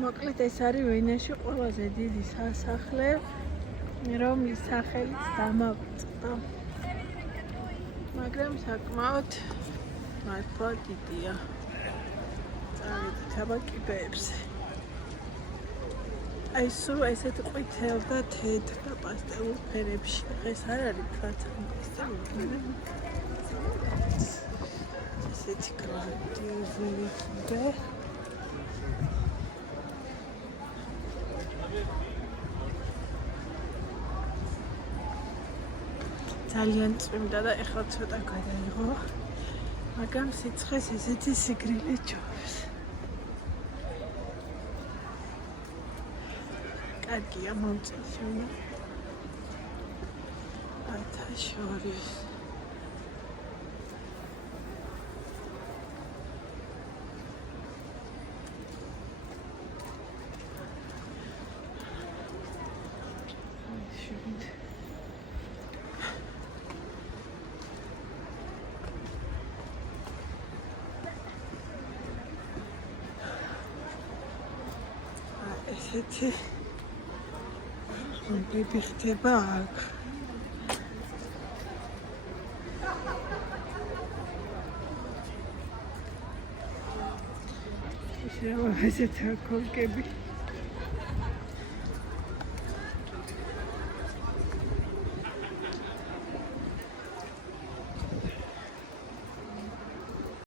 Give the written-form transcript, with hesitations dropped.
მოკლედ ეს არის ვენაში ყველაზე დიდი სასახლე, რომლის სახელიც დამავიწყდა. მაგრამ საკმაოდ მართლა დიდია. წავედით აბა კიბეებზე. აი სულ ესეთ ყვითელ და თეთრ და პასტელურ ფერებში. ეს არ არის ფაცანი პასტელური. ესეთი გრანდიოზული და ძალიან წვიმდა და ეხლა ცოტა გადაიღო. მაგრამ სიცხეს ესეთი სიგრილი ჯობს. კარგია მომწიფრინე. ათა შორის. ესეთი ამბები ხდება აქ. ესეა ესეთი კოლკები.